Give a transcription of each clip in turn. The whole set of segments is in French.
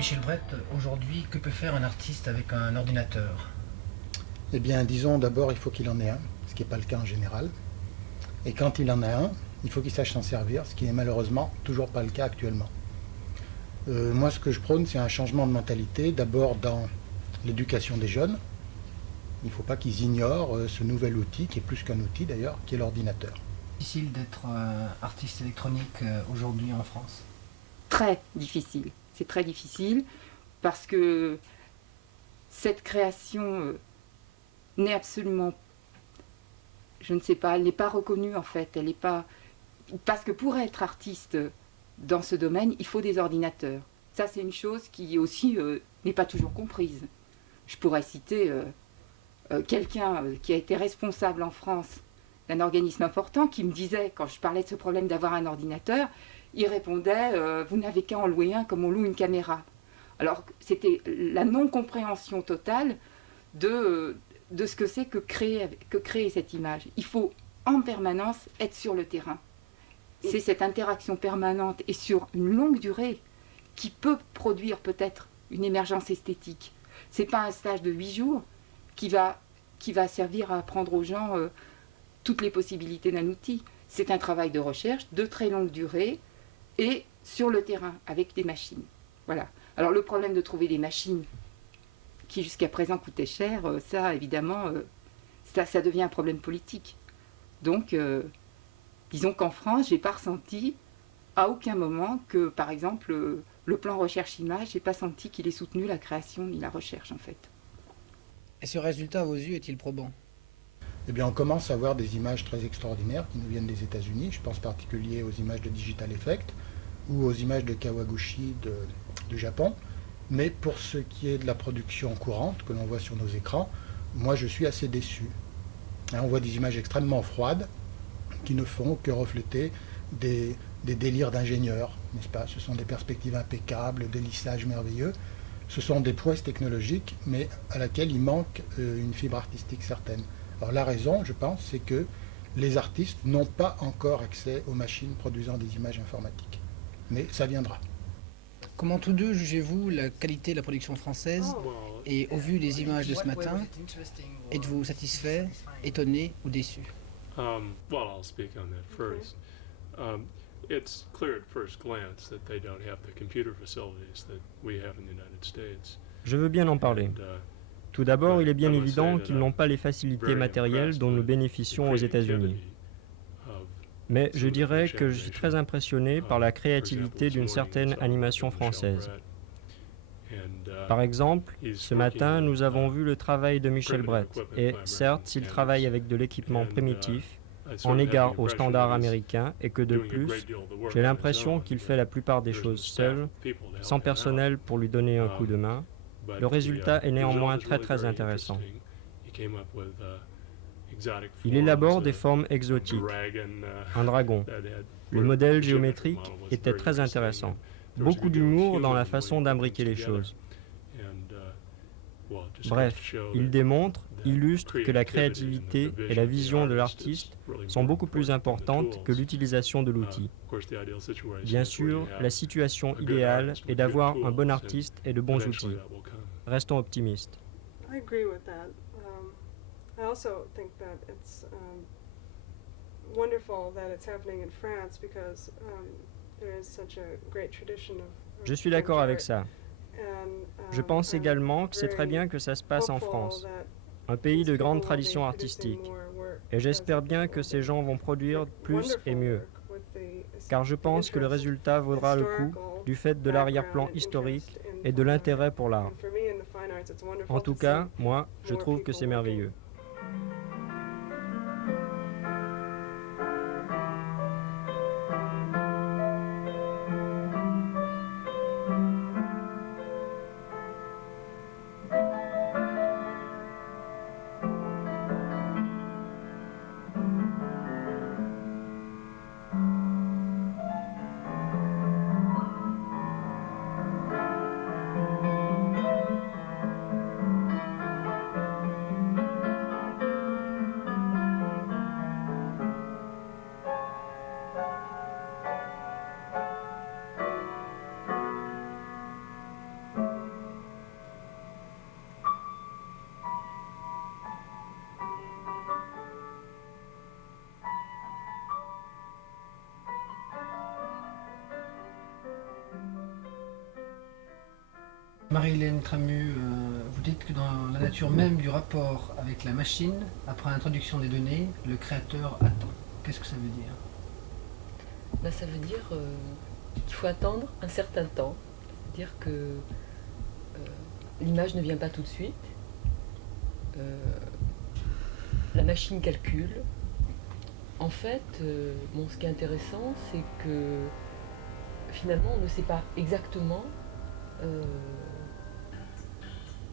Michel Brett, aujourd'hui, que peut faire un artiste avec un ordinateur? Eh bien, disons d'abord, il faut qu'il en ait un, ce qui n'est pas le cas en général. Et quand il en a un, il faut qu'il sache s'en servir, ce qui n'est malheureusement toujours pas le cas actuellement. Moi, ce que je prône, c'est un changement de mentalité, d'abord dans l'éducation des jeunes. Il ne faut pas qu'ils ignorent ce nouvel outil, qui est plus qu'un outil d'ailleurs, qui est l'ordinateur. Difficile d'être artiste électronique aujourd'hui en France? Très difficile. C'est très difficile parce que cette création n'est absolument, je ne sais pas, elle n'est pas reconnue en fait. Elle n'est pas parce que pour être artiste dans ce domaine, il faut des ordinateurs. Ça, c'est une chose qui aussi n'est pas toujours comprise. Je pourrais citer quelqu'un qui a été responsable en France d'un organisme important qui me disait, quand je parlais de ce problème d'avoir un ordinateur, il répondait vous n'avez qu'à en louer un comme on loue une caméra. Alors c'était la non-compréhension totale de ce que c'est que créer cette image. Il faut en permanence être sur le terrain. C'est cette interaction permanente et sur une longue durée qui peut produire peut-être une émergence esthétique. C'est pas un stage de 8 jours qui va servir à apprendre aux gens toutes les possibilités d'un outil. C'est un travail de recherche de très longue durée et sur le terrain avec des machines. Voilà. Alors le problème de trouver des machines qui jusqu'à présent coûtaient cher, ça évidemment, ça devient un problème politique. Donc, disons qu'en France, j'ai pas ressenti à aucun moment que, par exemple, le plan recherche-image, j'ai pas senti qu'il ait soutenu la création ni la recherche en fait. Et ce résultat, à vos yeux, est-il probant? Eh bien, on commence à voir des images très extraordinaires qui nous viennent des États-Unis. Je pense en particulier aux images de Digital Effect ou aux images de Kawaguchi du Japon. Mais pour ce qui est de la production courante que l'on voit sur nos écrans, moi je suis assez déçu. On voit des images extrêmement froides qui ne font que refléter des délires d'ingénieurs, n'est-ce pas? Ce sont des perspectives impeccables, des lissages merveilleux. Ce sont des prouesses technologiques, mais à laquelle il manque une fibre artistique certaine. Alors la raison, je pense, c'est que les artistes n'ont pas encore accès aux machines produisant des images informatiques. Mais ça viendra. Comment tous deux jugez-vous la qualité de la production française? Et au vu des images de ce matin, êtes-vous satisfait, étonné ou déçu? Well, I'll speak on that first. It's clear at first glance that they don't have the computer facilities that we have in the United States. Je veux bien en parler. Tout d'abord, il est bien évident qu'ils n'ont pas les facilités matérielles dont nous bénéficions aux États-Unis. Mais je dirais que je suis très impressionné par la créativité d'une certaine animation française. Par exemple, ce matin, nous avons vu le travail de Michel Brett, et certes, s'il travaille avec de l'équipement primitif, en égard aux standards américains, et que de plus, j'ai l'impression qu'il fait la plupart des choses seul, sans personnel pour lui donner un coup de main. Le résultat est néanmoins très intéressant. Il élabore des formes exotiques, un dragon. Le modèle géométrique était très intéressant. Beaucoup d'humour dans la façon d'imbriquer les choses. Bref, il démontre, illustre que la créativité et la vision de l'artiste sont beaucoup plus importantes que l'utilisation de l'outil. Bien sûr, la situation idéale est d'avoir un bon artiste et de bons outils. Restons optimistes. I agree with that. I also think that it's wonderful that it's happening in France because there is such a great tradition of Je suis d'accord avec ça. Je pense également que c'est très bien que ça se passe en France, un pays de grande tradition artistique. Et j'espère bien que ces gens vont produire plus et mieux, car je pense que le résultat vaudra le coup du fait de l'arrière-plan historique et de l'intérêt pour l'art. En tout cas, moi, je trouve que c'est merveilleux. Marie-Hélène Tramu, vous dites que dans la nature même du rapport avec la machine, après l'introduction des données, le créateur attend. Qu'est-ce que ça veut dire? Ça veut dire qu'il faut attendre un certain temps. C'est-à-dire que l'image ne vient pas tout de suite. La machine calcule. En fait, ce qui est intéressant, c'est que finalement, on ne sait pas exactement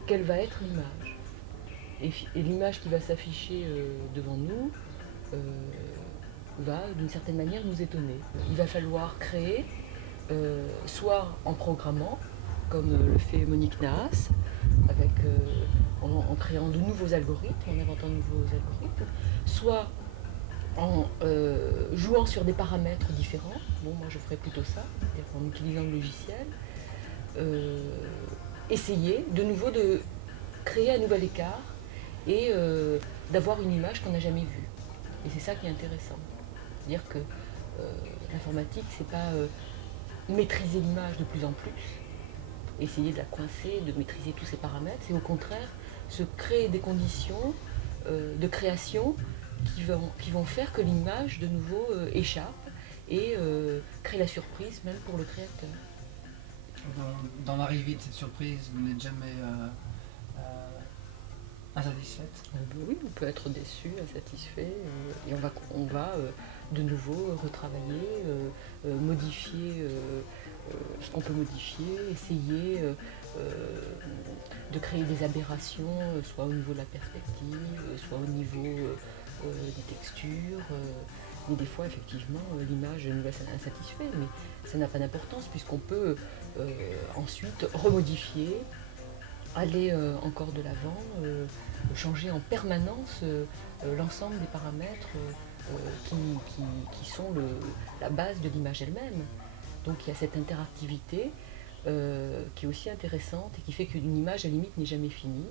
quelle va être l'image. Et l'image qui va s'afficher devant nous va, d'une certaine manière, nous étonner. Il va falloir créer, soit en programmant, comme le fait Monique Nahas, en créant de nouveaux algorithmes, en inventant de nouveaux algorithmes, soit en jouant sur des paramètres différents. Moi je ferais plutôt ça, c'est-à-dire en utilisant le logiciel, essayer de nouveau de créer un nouvel écart et d'avoir une image qu'on n'a jamais vue. Et c'est ça qui est intéressant. C'est-à-dire que l'informatique, c'est pas maîtriser l'image de plus en plus, essayer de la coincer, de maîtriser tous ces paramètres, c'est au contraire se créer des conditions de création qui vont faire que l'image de nouveau échappe et crée la surprise même pour le créateur. Dans l'arrivée de cette surprise, vous n'êtes jamais insatisfaite? Oui, on peut être déçu, insatisfait, et on va de nouveau retravailler, modifier ce qu'on peut modifier, essayer de créer des aberrations, soit au niveau de la perspective, soit au niveau des textures. Mais des fois, effectivement, l'image nous laisse insatisfait, mais ça n'a pas d'importance puisqu'on peut ensuite remodifier, aller encore de l'avant, changer en permanence l'ensemble des paramètres qui sont la base de l'image elle-même. Donc il y a cette interactivité qui est aussi intéressante et qui fait qu'une image, à la limite, n'est jamais finie.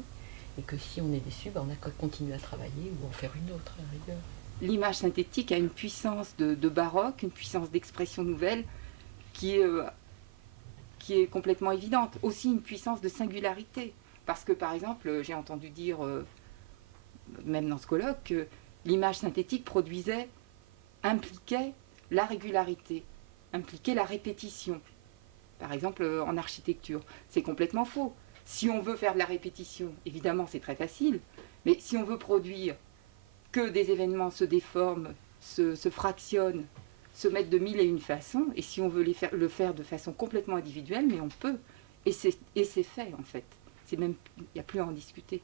Et que si on est déçu, on a qu'à continuer à travailler ou en faire une autre, à la rigueur. L'image synthétique a une puissance de baroque, une puissance d'expression nouvelle qui est complètement évidente. Aussi une puissance de singularité. Parce que, par exemple, j'ai entendu dire, même dans ce colloque, que l'image synthétique impliquait la régularité, impliquait la répétition. Par exemple, en architecture. C'est complètement faux. Si on veut faire de la répétition, évidemment, c'est très facile. Mais si on veut produire que des événements se déforment, se fractionnent, se mettent de mille et une façons, et si on veut le faire de façon complètement individuelle, mais on peut. Et c'est fait, en fait. Il n'y a plus à en discuter.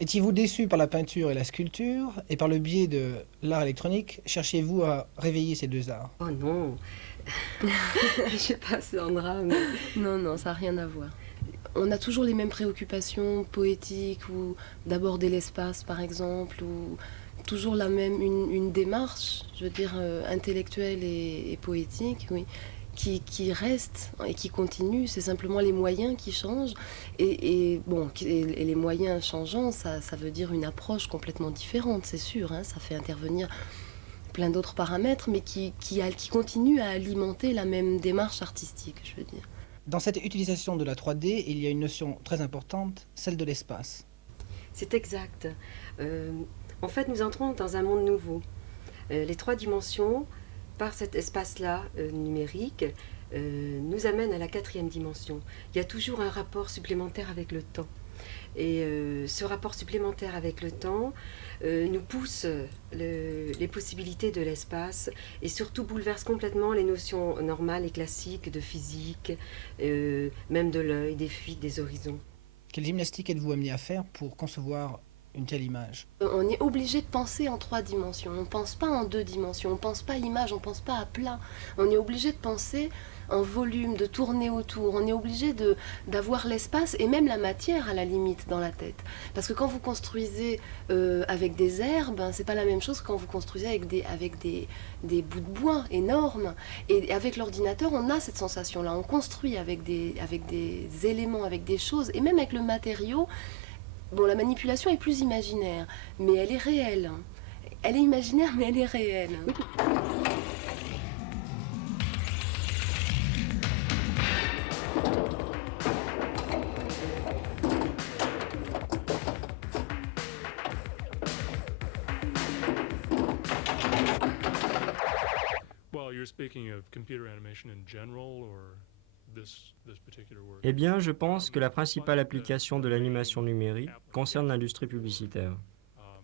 Étiez-vous déçu par la peinture et la sculpture, et par le biais de l'art électronique, cherchez-vous à réveiller ces deux arts? Oh non, je sais pas Sandra, mais non, ça n'a rien à voir. On a toujours les mêmes préoccupations poétiques ou d'aborder l'espace par exemple, ou toujours une démarche, je veux dire, intellectuelle et poétique, oui, qui reste et qui continue. C'est simplement les moyens qui changent. Et les moyens changeant, ça veut dire une approche complètement différente, c'est sûr. Ça fait intervenir plein d'autres paramètres, mais qui continuent à alimenter la même démarche artistique, je veux dire. Dans cette utilisation de la 3D, il y a une notion très importante, celle de l'espace. C'est exact. En fait, nous entrons dans un monde nouveau. Les 3 dimensions, par cet espace-là numérique, nous amènent à la 4e dimension. Il y a toujours un rapport supplémentaire avec le temps. Et ce rapport supplémentaire avec le temps nous pousse les possibilités de l'espace et surtout bouleverse complètement les notions normales et classiques de physique, même de l'œil, des fuites, des horizons. Quelle gymnastique êtes-vous amené à faire pour concevoir une telle image? On est obligé de penser en 3 dimensions, on ne pense pas en 2 dimensions, on ne pense pas image, on ne pense pas à plat. On est obligé de penser en volume, de tourner autour, on est obligé d'avoir l'espace et même la matière à la limite dans la tête. Parce que quand vous construisez avec des herbes, c'est pas la même chose que quand vous construisez avec des bouts de bois énormes. Et avec l'ordinateur, on a cette sensation-là, on construit avec des éléments, avec des choses, et même avec le matériau. Bon, la manipulation est plus imaginaire, mais elle est réelle. Elle est imaginaire, mais elle est réelle. Eh bien, je pense que la principale application de l'animation numérique concerne l'industrie publicitaire.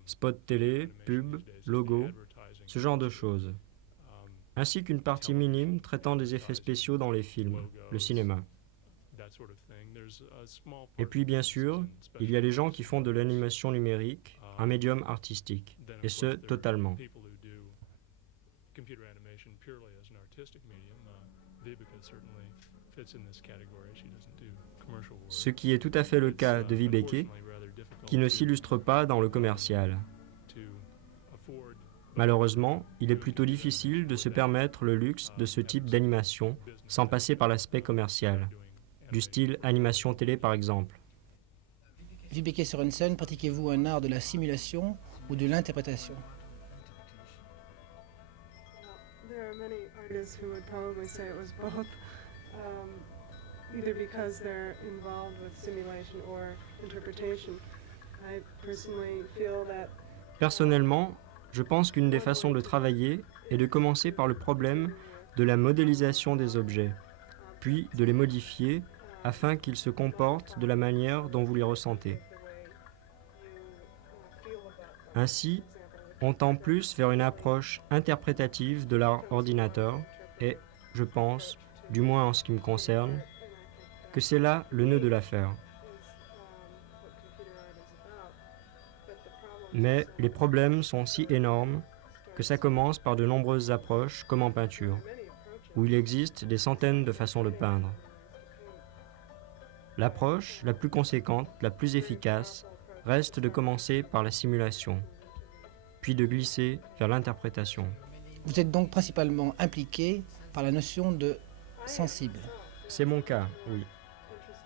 Spot télé, pub, logo, ce genre de choses. Ainsi qu'une partie minime traitant des effets spéciaux dans les films, le cinéma. Et puis, bien sûr, il y a les gens qui font de l'animation numérique un médium artistique, et ce, totalement. Ce qui est tout à fait le cas de Vibeke, qui ne s'illustre pas dans le commercial. Malheureusement, il est plutôt difficile de se permettre le luxe de ce type d'animation sans passer par l'aspect commercial, du style animation télé par exemple. Vibeke Sørensen, pratiquez-vous un art de la simulation ou de l'interprétation? There are many artists who would probably say it was both, either because they're involved with simulation or interpretation. I personally feel that Personnellement, je pense qu'une des façons de travailler est de commencer par le problème de la modélisation des objets, puis de les modifier afin qu'ils se comportent de la manière dont vous les ressentez. Ainsi, on tend plus vers une approche interprétative de l'art ordinateur et, je pense, du moins en ce qui me concerne, que c'est là le nœud de l'affaire. Mais les problèmes sont si énormes que ça commence par de nombreuses approches comme en peinture, où il existe des centaines de façons de peindre. L'approche la plus conséquente, la plus efficace, reste de commencer par la simulation, puis de glisser vers l'interprétation. Vous êtes donc principalement impliqué par la notion de sensible. C'est mon cas, oui.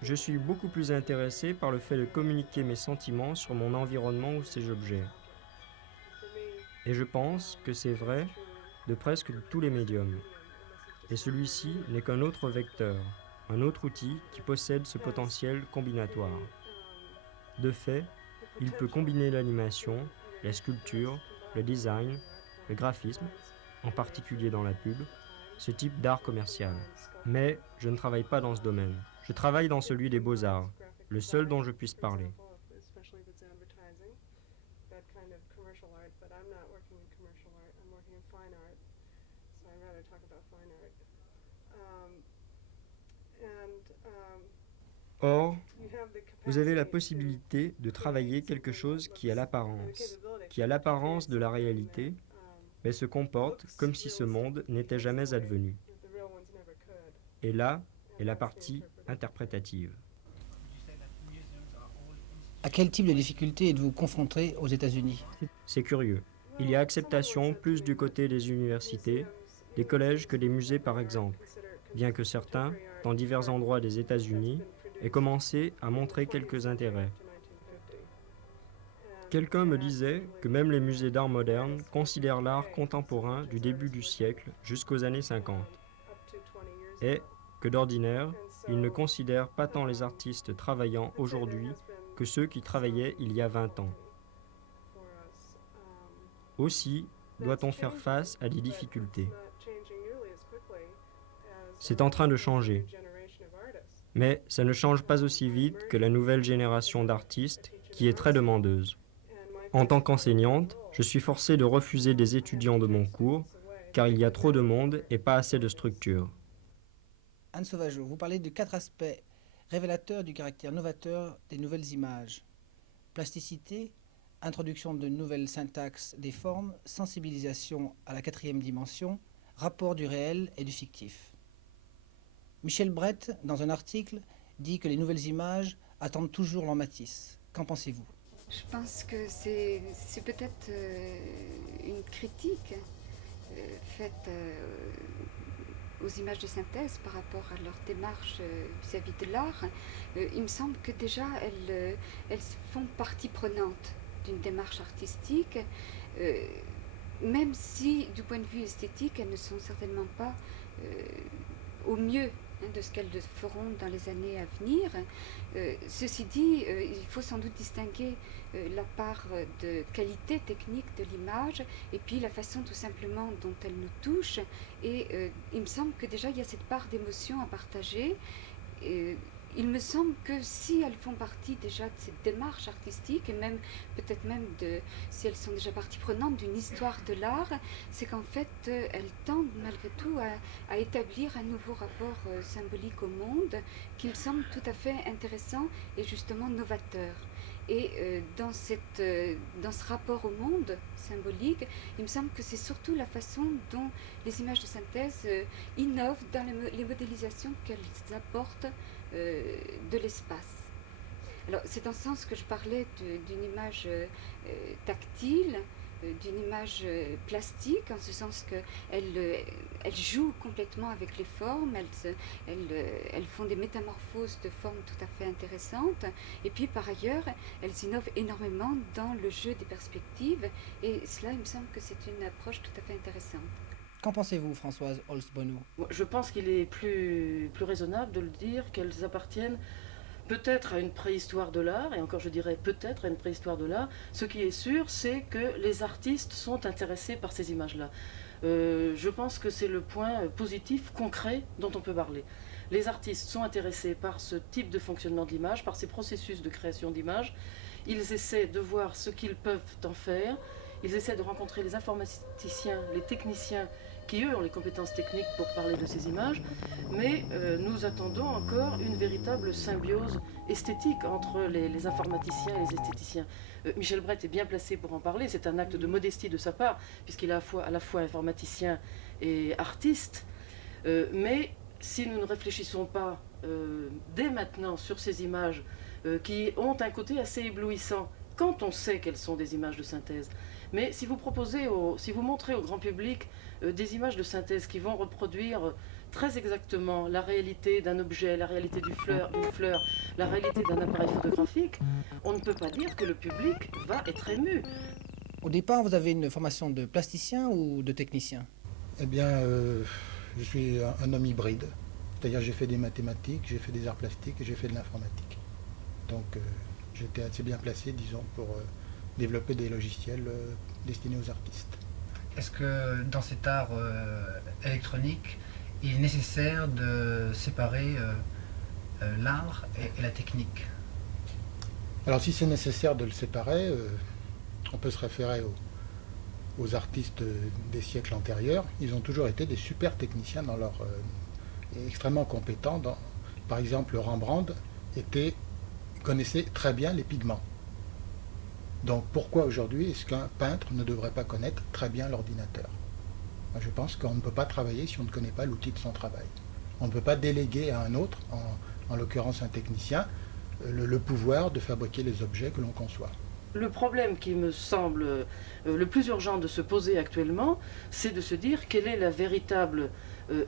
Je suis beaucoup plus intéressé par le fait de communiquer mes sentiments sur mon environnement ou ces objets. Et je pense que c'est vrai de presque tous les médiums. Et celui-ci n'est qu'un autre vecteur, un autre outil qui possède ce potentiel combinatoire. De fait, il peut combiner l'animation, la sculpture, le design, le graphisme, en particulier dans la pub, ce type d'art commercial. Mais je ne travaille pas dans ce domaine. Je travaille dans celui des beaux-arts, le seul dont je puisse parler. Or, vous avez la possibilité de travailler quelque chose qui a l'apparence de la réalité, mais se comporte comme si ce monde n'était jamais advenu. Et là est la partie interprétative. À quel type de difficultés êtes-vous confronté aux États-Unis? C'est curieux. Il y a acceptation plus du côté des universités, des collèges que des musées par exemple, bien que certains, dans divers endroits des États-Unis, aient commencé à montrer quelques intérêts. Quelqu'un me disait que même les musées d'art moderne considèrent l'art contemporain du début du siècle jusqu'aux années 50. Et que d'ordinaire, ils ne considèrent pas tant les artistes travaillant aujourd'hui que ceux qui travaillaient il y a 20 ans. Aussi, doit-on faire face à des difficultés. C'est en train de changer. Mais ça ne change pas aussi vite que la nouvelle génération d'artistes qui est très demandeuse. En tant qu'enseignante, je suis forcée de refuser des étudiants de mon cours car il y a trop de monde et pas assez de structure. Anne Sauvageau, vous parlez de 4 aspects révélateurs du caractère novateur des nouvelles images. Plasticité, introduction de nouvelles syntaxes des formes, sensibilisation à la 4e dimension, rapport du réel et du fictif. Michel Brett, dans un article, dit que les nouvelles images attendent toujours leur Matisse. Qu'en pensez-vous? Je pense que c'est peut-être une critique faite aux images de synthèse par rapport à leur démarche vis-à-vis de l'art. Il me semble que déjà elles font partie prenante d'une démarche artistique, même si du point de vue esthétique elles ne sont certainement pas au mieux de ce qu'elles feront dans les années à venir. Ceci dit, il faut sans doute distinguer la part de qualité technique de l'image et puis la façon tout simplement dont elle nous touche. Et il me semble que déjà il y a cette part d'émotion à partager. Il me semble que si elles font partie déjà de cette démarche artistique et même peut-être même si elles sont déjà partie prenante d'une histoire de l'art, c'est qu'en fait elles tendent malgré tout à établir un nouveau rapport symbolique au monde qui me semble tout à fait intéressant et justement novateur. Et dans ce rapport au monde symbolique, il me semble que c'est surtout la façon dont les images de synthèse innovent dans les modélisations qu'elles apportent de l'espace. Alors c'est dans ce sens que je parlais d'une image tactile, d'une image plastique, en ce sens qu'elles jouent complètement avec les formes, elles font des métamorphoses de formes tout à fait intéressantes, et puis par ailleurs, elles innovent énormément dans le jeu des perspectives, et cela, il me semble que c'est une approche tout à fait intéressante. Qu'en pensez-vous, Françoise Holst-Bonneau? Je pense qu'il est plus raisonnable de le dire qu'elles appartiennent peut-être à une préhistoire de l'art, et encore je dirais peut-être à une préhistoire de l'art. Ce qui est sûr, c'est que les artistes sont intéressés par ces images-là. Je pense que c'est le point positif, concret, dont on peut parler. Les artistes sont intéressés par ce type de fonctionnement d'image, par ces processus de création d'images. Ils essaient de voir ce qu'ils peuvent en faire. Ils essaient de rencontrer les informaticiens, les techniciens, qui eux ont les compétences techniques pour parler de ces images, mais nous attendons encore une véritable symbiose esthétique entre les informaticiens et les esthéticiens. Michel Brett est bien placé pour en parler, c'est un acte de modestie de sa part, puisqu'il est à la fois informaticien et artiste, mais si nous ne réfléchissons pas dès maintenant sur ces images qui ont un côté assez éblouissant, quand on sait qu'elles sont des images de synthèse, mais si vous montrez au grand public des images de synthèse qui vont reproduire très exactement la réalité d'un objet, la réalité d'une fleur, la réalité d'un appareil photographique, on ne peut pas dire que le public va être ému. Au départ, vous avez une formation de plasticien ou de technicien? Eh bien, je suis un homme hybride. C'est-à-dire j'ai fait des mathématiques, j'ai fait des arts plastiques et j'ai fait de l'informatique. Donc j'étais assez bien placé, disons, pour développer des logiciels destinés aux artistes. Est-ce que dans cet art électronique, il est nécessaire de séparer l'art et la technique? Alors si c'est nécessaire de le séparer, on peut se référer aux artistes des siècles antérieurs. Ils ont toujours été des super techniciens extrêmement compétents. Par exemple, Rembrandt connaissait très bien les pigments. Donc pourquoi aujourd'hui est-ce qu'un peintre ne devrait pas connaître très bien l'ordinateur? Je pense qu'on ne peut pas travailler si on ne connaît pas l'outil de son travail. On ne peut pas déléguer à un autre, en l'occurrence un technicien, le pouvoir de fabriquer les objets que l'on conçoit. Le problème qui me semble le plus urgent de se poser actuellement, c'est de se dire quelle est la véritable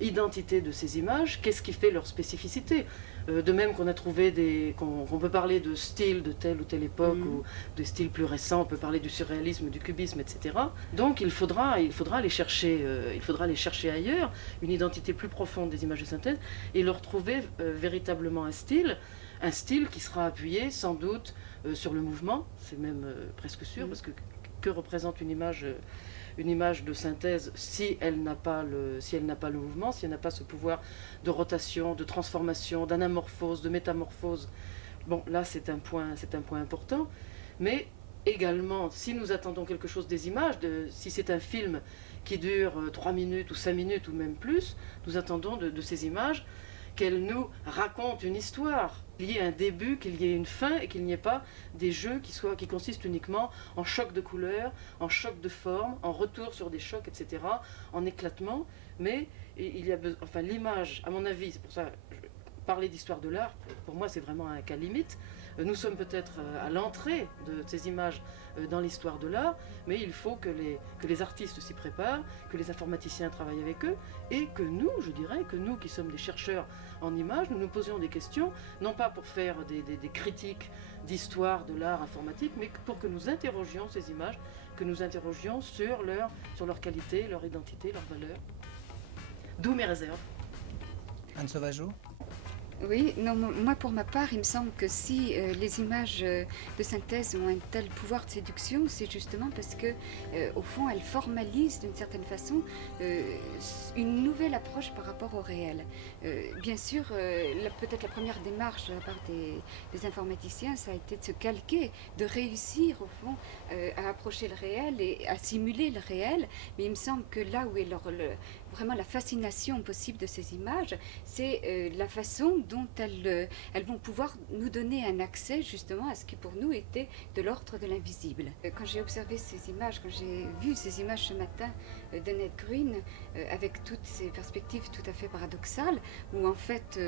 identité de ces images, qu'est-ce qui fait leur spécificité. De même qu'on a trouvé qu'on peut parler de style de telle ou telle époque ou de styles plus récents, on peut parler du surréalisme, du cubisme, etc. Donc il faudra aller chercher ailleurs une identité plus profonde des images de synthèse et leur trouver véritablement un style qui sera appuyé sans doute sur le mouvement, c'est même presque sûr, parce que représente une image de synthèse si elle n'a pas le mouvement, si elle n'a pas ce pouvoir de rotation, de transformation, d'anamorphose, de métamorphose. Bon, là c'est un point important, mais également si nous attendons quelque chose des images, si c'est un film qui dure 3 minutes ou 5 minutes ou même plus, nous attendons de ces images qu'elles nous racontent une histoire, qu'il y ait un début, qu'il y ait une fin et qu'il n'y ait pas des jeux qui consistent uniquement en choc de couleurs, en choc de formes, en retour sur des chocs, etc., en éclatement. Mais l'image, à mon avis, c'est pour ça parler d'histoire de l'art, pour moi c'est vraiment un cas limite. Nous sommes peut-être à l'entrée de ces images dans l'histoire de l'art, mais il faut que les artistes s'y préparent, que les informaticiens travaillent avec eux, et que nous, je dirais, que nous qui sommes des chercheurs en images, nous nous posions des questions, non pas pour faire des critiques d'histoire de l'art informatique, mais pour que nous interrogions ces images, que nous interrogions sur leur qualité, leur identité, leur valeur. D'où mes réserves. Anne Sauvageau? Oui, non, moi pour ma part, il me semble que si les images de synthèse ont un tel pouvoir de séduction, c'est justement parce que, au fond, elles formalisent d'une certaine façon une nouvelle approche par rapport au réel. Bien sûr, peut-être la première démarche de la part des informaticiens, ça a été de se calquer, de réussir au fond à approcher le réel et à simuler le réel. Mais il me semble que là où est vraiment la fascination possible de ces images, c'est la façon dont elles vont pouvoir nous donner un accès justement à ce qui pour nous était de l'ordre de l'invisible. Quand j'ai observé ces images, quand j'ai vu ces images ce matin d'Annette Green, avec toutes ces perspectives tout à fait paradoxales, où en fait,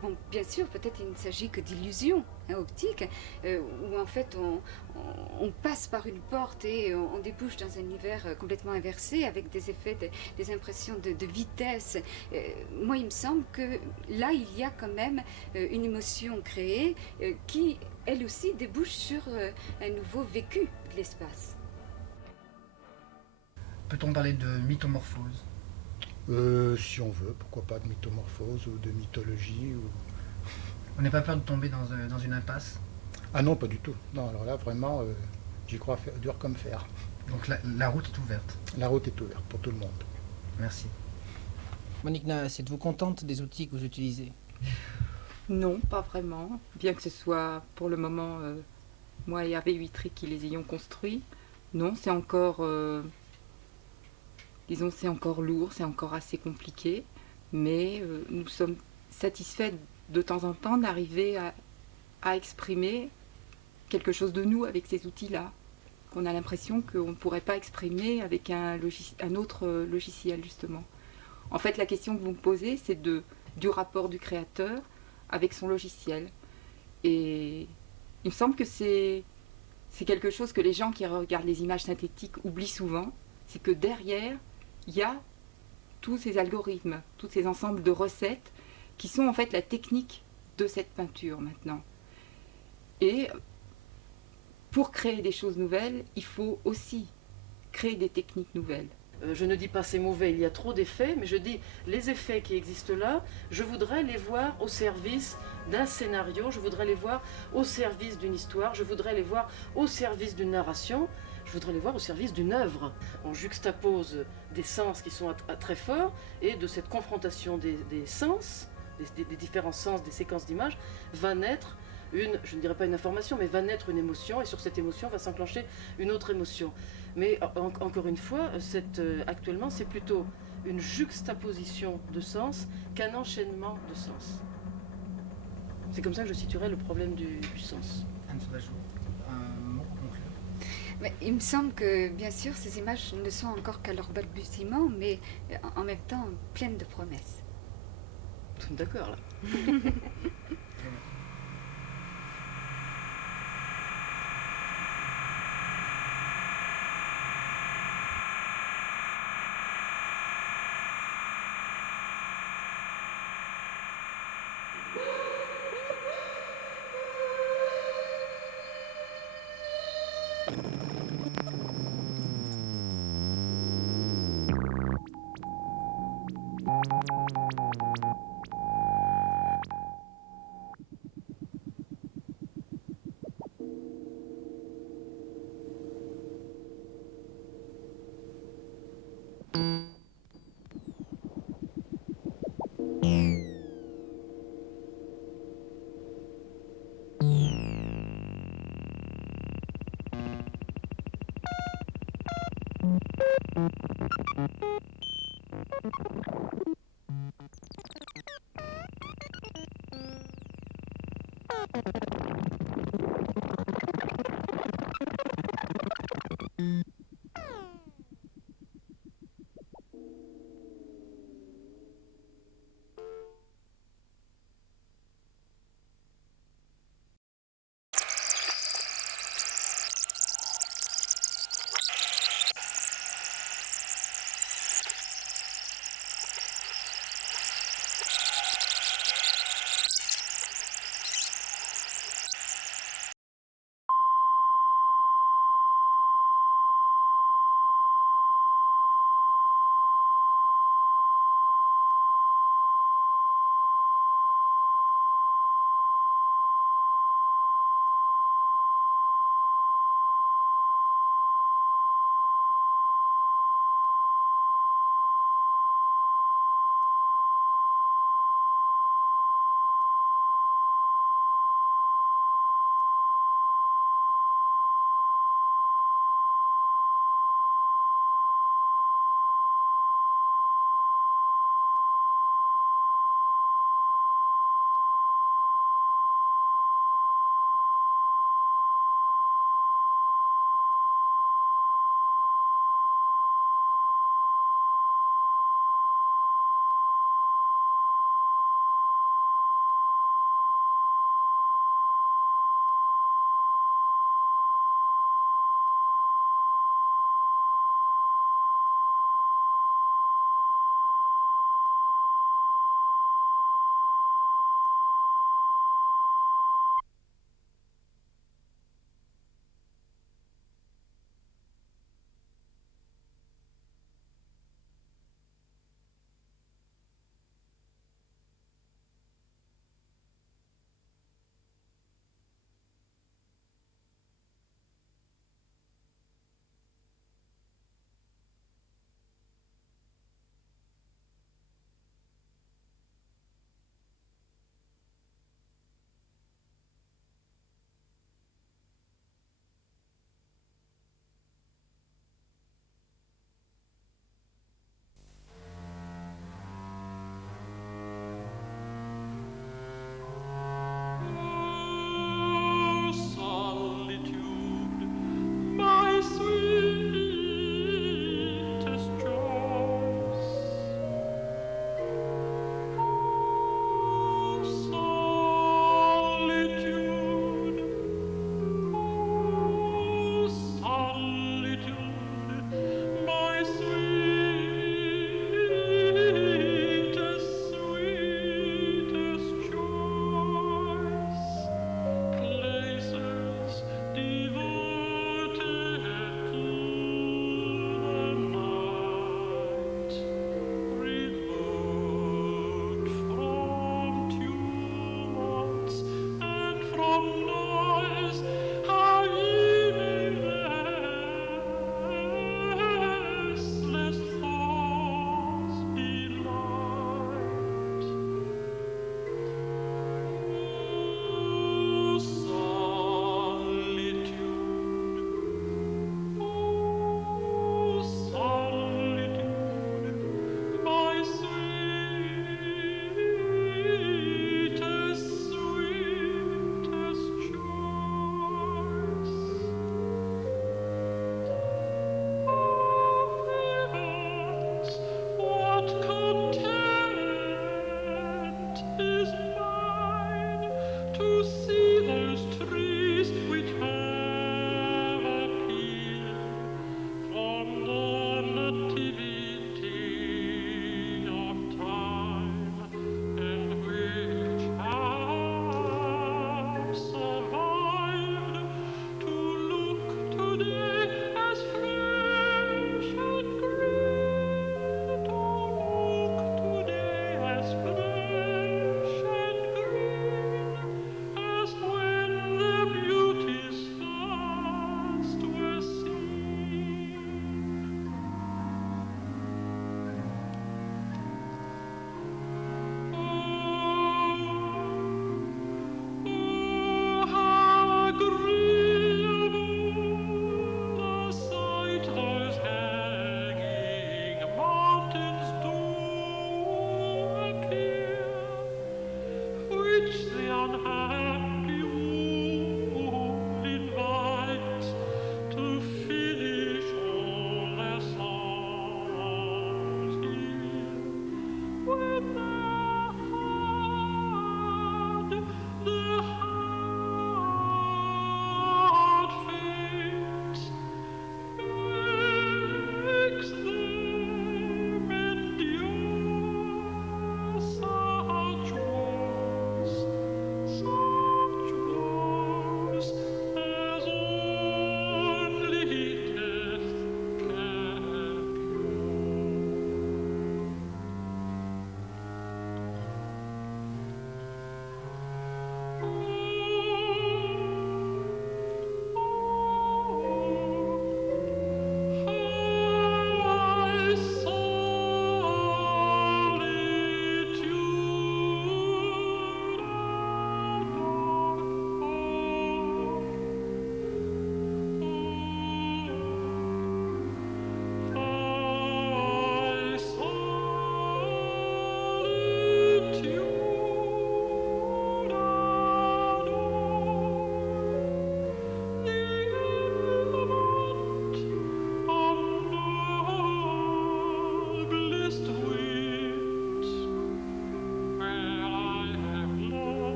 bon, bien sûr, peut-être il ne s'agit que d'illusions optiques, où en fait on passe par une porte et on débouche dans un univers complètement inversé, avec des effets, des impressions de vitesse. Moi, il me semble que là, il y a quand même une émotion créée qui, elle aussi, débouche sur un nouveau vécu de l'espace. Peut-on parler de mythomorphose? Si on veut, pourquoi pas de mythomorphose ou de mythologie ou... On n'a pas peur de tomber dans une impasse? Ah non, pas du tout. Non, alors là, vraiment, j'y crois dur comme fer. Donc la route est ouverte? La route est ouverte pour tout le monde. Merci. Monique Naas, êtes-vous contente des outils que vous utilisez? Non, pas vraiment. Bien que ce soit pour le moment moi et Hervé Huitry qui les ayons construits. Non, c'est encore... disons, c'est encore lourd, c'est encore assez compliqué. Mais nous sommes satisfaits de temps en temps d'arriver à exprimer quelque chose de nous avec ces outils-là, qu'on a l'impression qu'on ne pourrait pas exprimer avec un autre logiciel, justement. En fait, la question que vous me posez, c'est du rapport du créateur avec son logiciel. Et il me semble que c'est quelque chose que les gens qui regardent les images synthétiques oublient souvent, c'est que derrière, il y a tous ces algorithmes, tous ces ensembles de recettes qui sont en fait la technique de cette peinture maintenant. Et pour créer des choses nouvelles, il faut aussi créer des techniques nouvelles. Je ne dis pas c'est mauvais, il y a trop d'effets, mais je dis les effets qui existent là, je voudrais les voir au service d'un scénario, je voudrais les voir au service d'une histoire, je voudrais les voir au service d'une narration, je voudrais les voir au service d'une œuvre. On juxtapose des sens qui sont très forts, et de cette confrontation des sens, des différents sens, des séquences d'images, va naître je ne dirais pas une information, mais va naître une émotion, et sur cette émotion va s'enclencher une autre émotion. Mais encore une fois, actuellement, c'est plutôt une juxtaposition de sens qu'un enchaînement de sens. C'est comme ça que je situerais le problème du sens. Anne Sauvageau, un mot pour conclure? Mais il me semble que, bien sûr, ces images ne sont encore qu'à leur balbutiement, mais en même temps pleines de promesses. D'accord, là.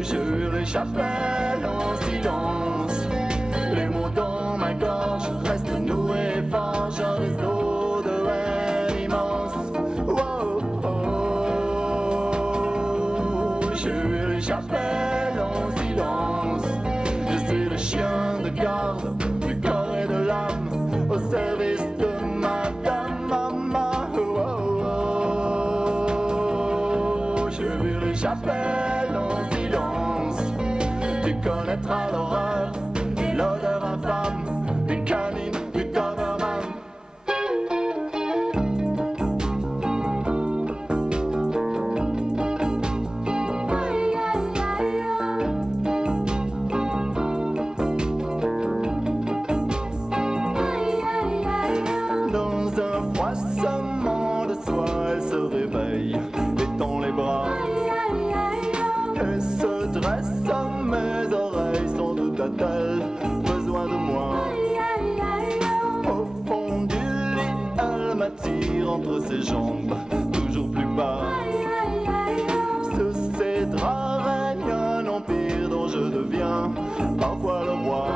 je les chapelles en silence. Les mots dans ma gorge restent noués, forgent un réseau de haine immense. Wow, oh, je les chapelles en silence. Je suis le chien de garde du corps et de l'âme au service de Madame Mama. Oh, oh, oh, je les chapelles en silence. Tu connaîtras l'horreur et l'odeur infâme des canines du Doberman. Dans un froissement de soie, elle se réveille, étend les bras et se dresse. Mes oreilles, sans doute a-t-elle besoin de moi. Au fond du lit, elle m'attire entre ses jambes, toujours plus bas. Sous ses draps règne un empire dont je deviens parfois le roi.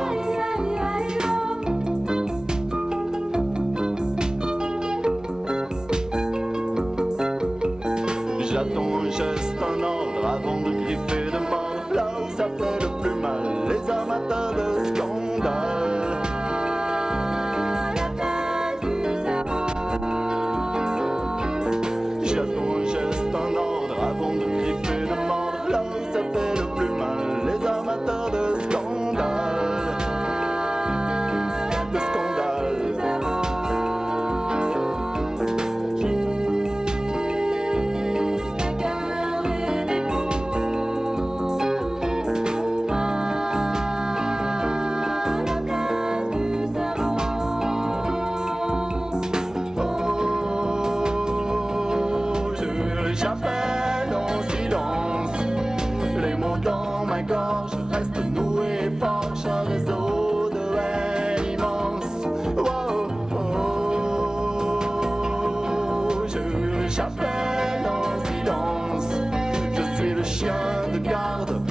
J'attends un geste, un ordre avant de griffer, de mordre. Là où ça fait le plus mal, les amateurs de scandale. J'attends un geste, un ordre avant de griffer, de mordre. Là où ça fait le plus mal, les amateurs de scandale. De scandale. J'appelle en silence. Les mots dans ma gorge restent noués, forgent un réseau de haine immense. Oh, oh, j'appelle en silence. Je suis le chien de garde